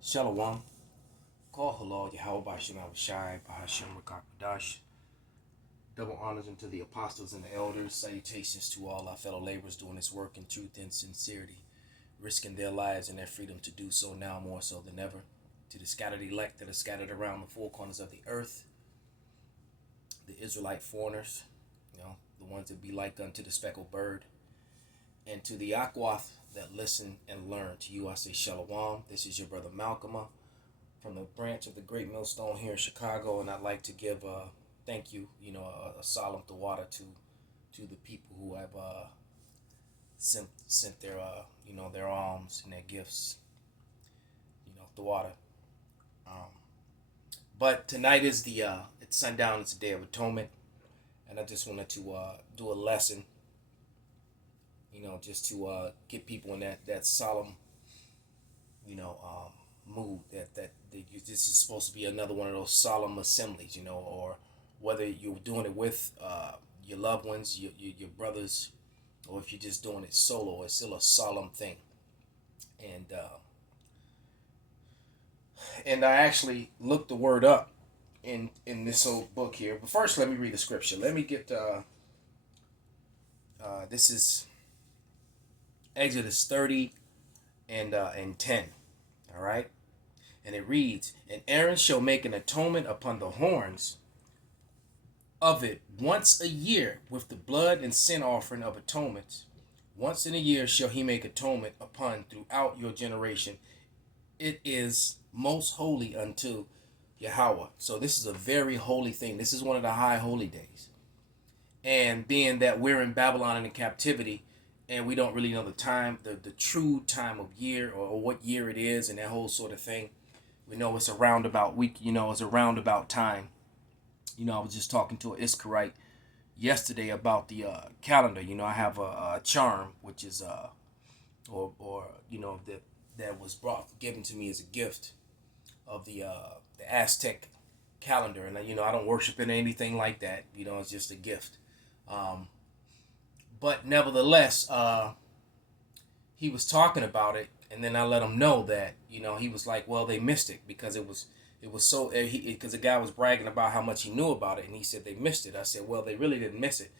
Shalom. Call halal Yahweh Bashem Abishai Bahashem Rakakadash. Double honors unto the apostles and the elders. Salutations to all our fellow laborers doing this work in truth and sincerity, risking their lives and their freedom to do so now more so than ever. To the scattered elect that are scattered around the four corners of the earth, the Israelite foreigners, the ones that be like unto the speckled bird, and to the Akwath that listen and learn. To you I say Shalom. This is your brother Malcolm from the branch of the Great Millstone here in Chicago, and I'd like to give a thank you, a solemn Tawada to the people who have sent their their alms and their gifts, Tawada. Um, but tonight is it's sundown. It's the Day of Atonement, and I just wanted to do a lesson, just to get people in that solemn, mood that this is supposed to be another one of those solemn assemblies, or whether you're doing it with your loved ones, your brothers, or if you're just doing it solo, it's still a solemn thing. And I actually looked the word up in this old book here. But first, let me read the scripture. Let me get this is Exodus 30 and 10. All right. And it reads, "And Aaron shall make an atonement upon the horns of it once a year with the blood and sin offering of atonements. Once in a year shall he make atonement upon throughout your generation. It is most holy unto Yahweh." So this is a very holy thing. This is one of the high holy days. And being that we're in Babylon and in captivity, and we don't really know the time, the true time of year, or what year it is, and that whole sort of thing. We know it's a roundabout week, it's a roundabout time. I was just talking to an Iskarite yesterday about the calendar. I have a charm, which is that was given to me as a gift of the Aztec calendar, and I don't worship it or anything like that. It's just a gift. But nevertheless, he was talking about it, and then I let him know that he was like, well, they missed it because it was so because the guy was bragging about how much he knew about it, and he said they missed it. I said, well, they really didn't miss it,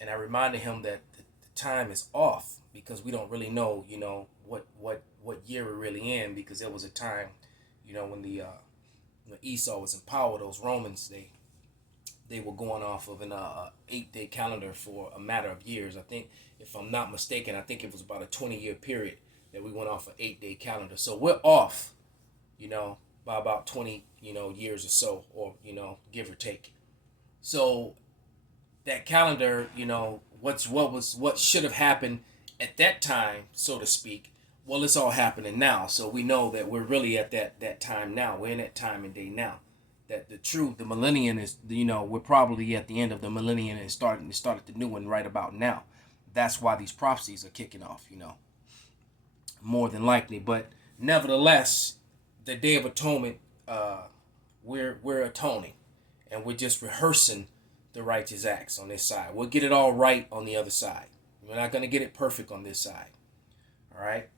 and I reminded him that the time is off because we don't really know what year we're really in, because there was a time when when Esau was in power, those Romans they were going off of an 8-day calendar for a matter of years. I think, if I'm not mistaken, I think it was about a 20-year period that we went off an 8-day calendar. So we're off, by about 20, years or so, or, give or take. So that calendar, what should have happened at that time, so to speak, well, it's all happening now. So we know that we're really at that time now. We're in that time and day now. That the millennium is, we're probably at the end of the millennium and started the new one right about now. That's why these prophecies are kicking off, more than likely. But nevertheless, the Day of Atonement, we're atoning, and we're just rehearsing the righteous acts on this side. We'll get it all right on the other side. We're not going to get it perfect on this side. All right?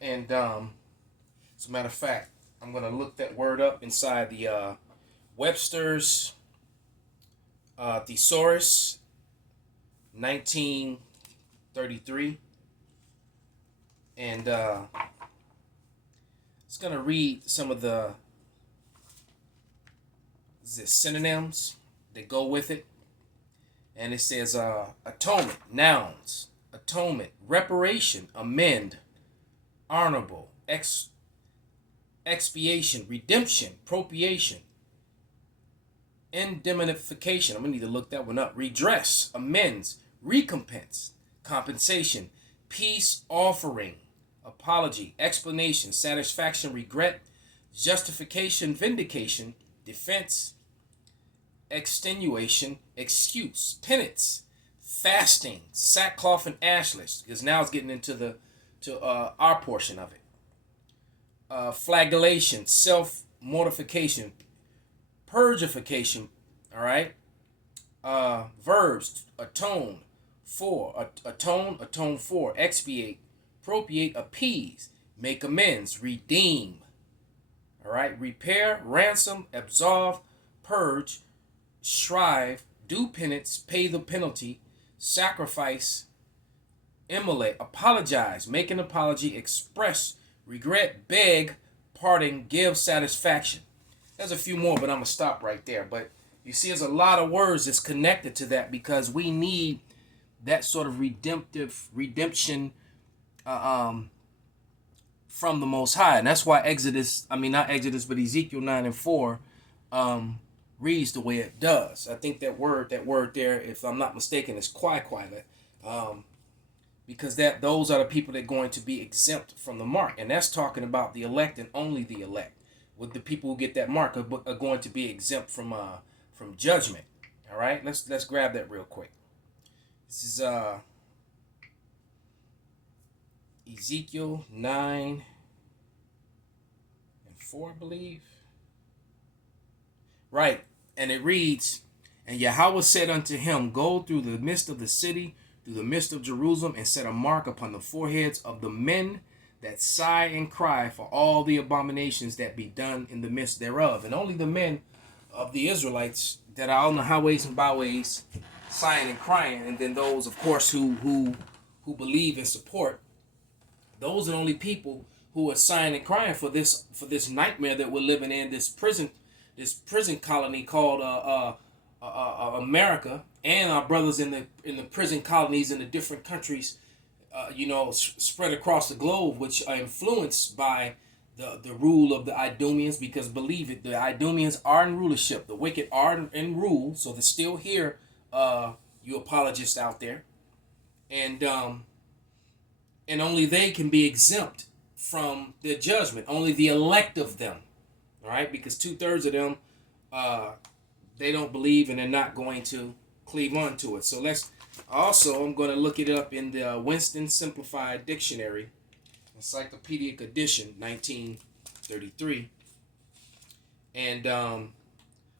And as a matter of fact, I'm going to look that word up inside the Webster's Thesaurus, 1933. And it's going to read some of the synonyms that go with it. And it says atonement, nouns, atonement, reparation, amend, honorable, expiation, redemption, propitiation, indemnification. I'm going to need to look that one up. Redress, amends, recompense, compensation, peace offering, apology, explanation, satisfaction, regret, justification, vindication, defense, extenuation, excuse, penance, fasting, sackcloth and ashless, because now it's getting into our portion of it. Flagellation, self-mortification, purgification, all right? Verbs, atone for, atone for, expiate, propitiate, appease, make amends, redeem, right? Repair, ransom, absolve, purge, shrive, do penance, pay the penalty, sacrifice, immolate, apologize, make an apology, express regret, beg, pardon, give satisfaction. There's a few more, but I'm going to stop right there. But you see, there's a lot of words that's connected to that because we need that sort of redemption from the Most High. And that's why not Exodus, but Ezekiel 9 and 4 reads the way it does. I think that word there, if I'm not mistaken, is quaiquile. Because those are the people that are going to be exempt from the mark. And that's talking about the elect and only the elect. With the people who get that mark are going to be exempt from judgment. All right, let's grab that real quick. This is Ezekiel 9 and 4, I believe. Right, and it reads, "And Yahweh said unto him, Go through the midst of the city, through the midst of Jerusalem, and set a mark upon the foreheads of the men that sigh and cry for all the abominations that be done in the midst thereof." And only the men of the Israelites that are on the highways and byways sighing and crying, and then those, of course, who believe and support, those are the only people who are sighing and crying for this nightmare that we're living in, this prison colony called America, and our brothers in the prison colonies in the different countries, spread across the globe, which are influenced by the rule of the Idumeans. Because believe it, the Idumeans are in rulership. The wicked are in rule, so they're still here. You apologists out there, and only they can be exempt from the judgment. Only the elect of them, all right? Because 2/3 of them, they don't believe, and they're not going to cleave on to it. So I'm going to look it up in the Winston Simplified Dictionary, Encyclopedic Edition, 1933. And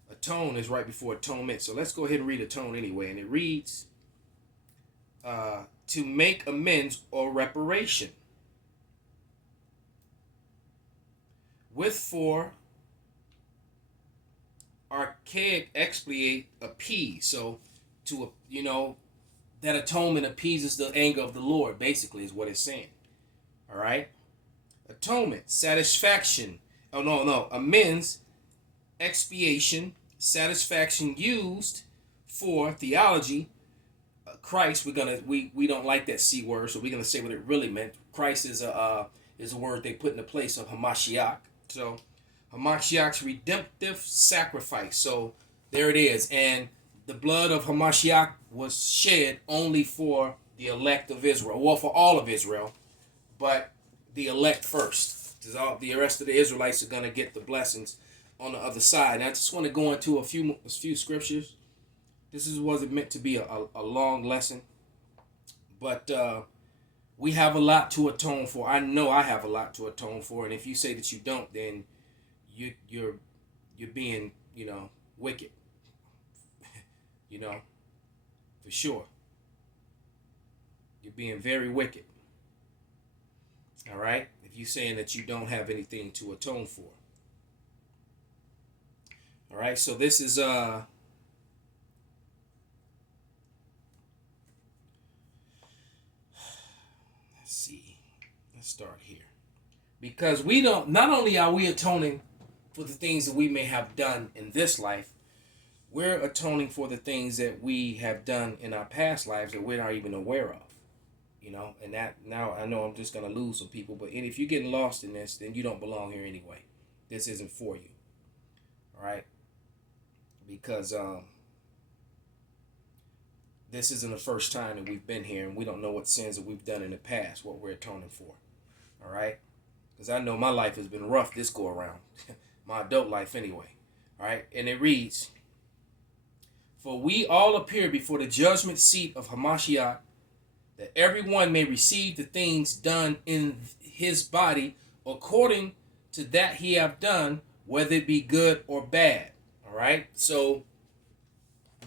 atone is right before atonement. So let's go ahead and read atone anyway. And it reads, to make amends or reparation. With for archaic expiate, appease. So that atonement appeases the anger of the Lord, basically, is what it's saying. All right? Atonement, satisfaction. Oh, no. Amends, expiation, satisfaction used for theology. Christ, we don't like that C word, so we're gonna say what it really meant. Christ is a word they put in the place of Hamashiach. So Hamashiach's redemptive sacrifice. So there it is. And the blood of Hamashiach was shed only for the elect of Israel, well, for all of Israel, but the elect first. Because all the rest of the Israelites are gonna get the blessings on the other side. And I just want to go into a few scriptures. This wasn't meant to be a long lesson, but we have a lot to atone for. I know I have a lot to atone for, and if you say that you don't, then you're being wicked, for sure. You're being very wicked. All right, if you're saying that you don't have anything to atone for. All right, so this is let's see. Let's start here. Because not only are we atoning for the things that we may have done in this life, we're atoning for the things that we have done in our past lives that we're not even aware of. And that, now I know I'm just going to lose some people, but if you're getting lost in this, then you don't belong here anyway. This isn't for you. All right? Because this isn't the first time that we've been here, and we don't know what sins that we've done in the past, what we're atoning for. All right? Because I know my life has been rough this go around. My adult life anyway. All right? And it reads, "For we all appear before the judgment seat of Hamashiach, that everyone may receive the things done in his body according to that he have done, whether it be good or bad." All right, so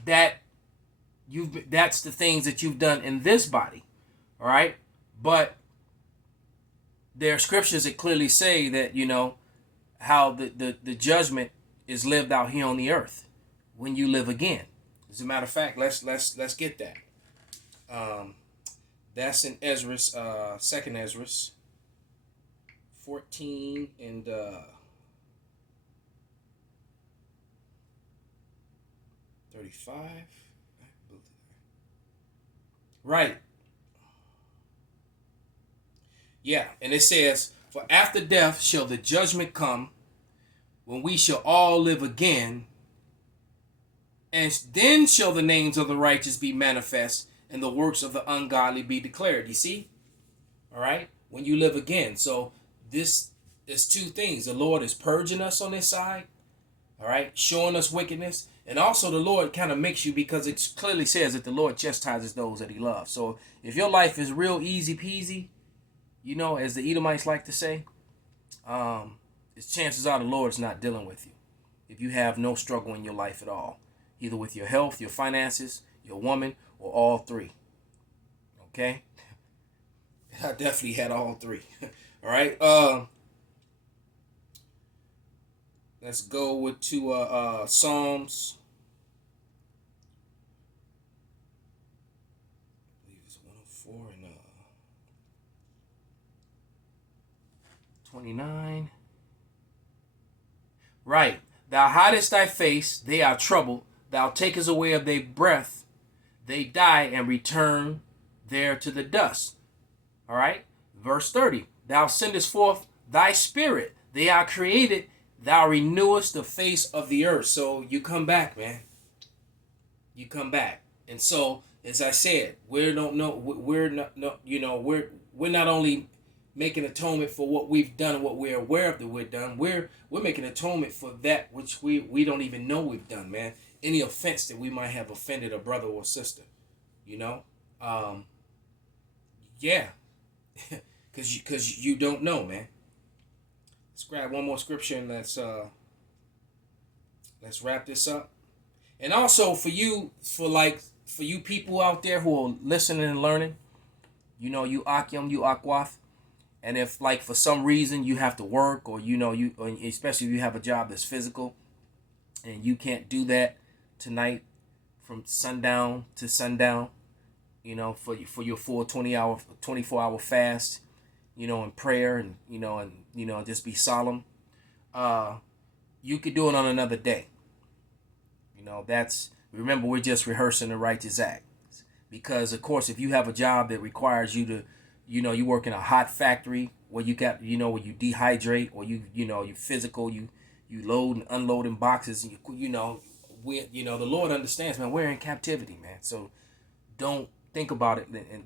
that's the things that you've done in this body. All right, but there are scriptures that clearly say that how the judgment is lived out here on the earth when you live again. As a matter of fact, let's get that. Um, that's in Ezra's, second Ezra's 14 and 35. Right. Yeah, and it says, "For after death shall the judgment come, when we shall all live again, and then shall the names of the righteous be manifest, and the works of the ungodly be declared." You see? All right? When you live again. So this is two things. The Lord is purging us on this side, all right, showing us wickedness. And also the Lord kind of makes you, because it clearly says that the Lord chastises those that he loves. So if your life is real easy peasy, as the Edomites like to say, it's chances are the Lord's not dealing with you. If you have no struggle in your life at all, either with your health, your finances, your woman, or all three. Okay? I definitely had all three. All right. Let's go with Psalms. I believe it's 104 and 29. Right. Thou hidest thy face, they are troubled. Thou takest away of their breath, they die and return there to the dust. All right. Verse 30. Thou sendest forth thy spirit, they are created. Thou renewest the face of the earth. So you come back, man. You come back. And so, as I said, we're not only making atonement for what we've done and what we're aware of that we're done. We're making atonement for that which we don't even know we've done, man. Any offense that we might have offended a brother or sister, you know. Yeah, because you don't know, man. Let's grab one more scripture and let's wrap this up. And also for you people out there who are listening and learning, you Akim, you Akwath, and if like for some reason you have to work, or especially if you have a job that's physical and you can't do that tonight from sundown to sundown, for your full 24-hour fast, in prayer, and just be solemn. You could do it on another day. Remember, we're just rehearsing the righteous act. Because of course, if you have a job that requires you to, you work in a hot factory where you got, where you dehydrate, or you physical, you load and unload in boxes, and the Lord understands, man. We're in captivity, man. So don't think about it, and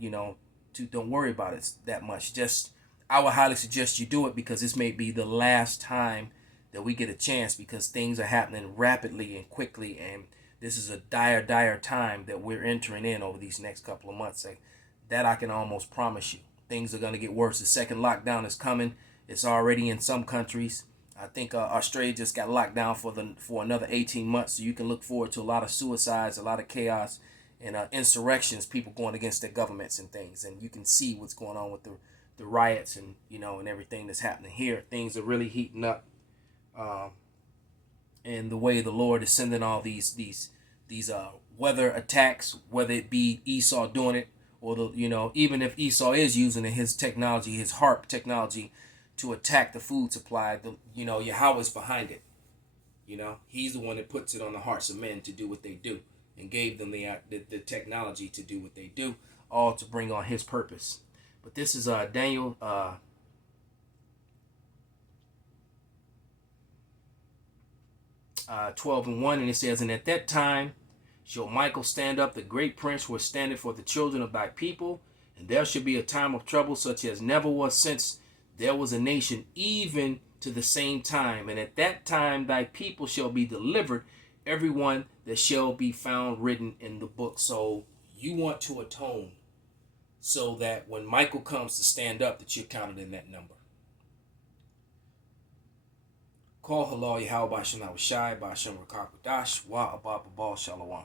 don't worry about it that much. Just, I would highly suggest you do it, because this may be the last time that we get a chance, because things are happening rapidly and quickly, and this is a dire time that we're entering in over these next couple of months. That I can almost promise you. Things are going to get worse. The second lockdown is coming. It's already in some countries. I think Australia just got locked down for another 18 months, so you can look forward to a lot of suicides, a lot of chaos, and insurrections, people going against their governments and things. And you can see what's going on with the riots and and everything that's happening here. Things are really heating up. And the way the Lord is sending all these weather attacks, whether it be Esau doing it, or even if Esau is using his technology, his harp technology, to attack the food supply, Yahweh's behind it. He's the one that puts it on the hearts of men to do what they do, and gave them the technology to do what they do, all to bring on his purpose. But this is Daniel 12:1, and it says, "And at that time shall Michael stand up, the great prince, who is standing for the children of thy people, and there shall be a time of trouble such as never was since there was a nation, even to the same time. And at that time thy people shall be delivered, everyone that shall be found written in the book." So you want to atone, so that when Michael comes to stand up, that you're counted in that number. Call halal Yahweh Basham Shai Basham Rakakwadash Wa Abba Shalom.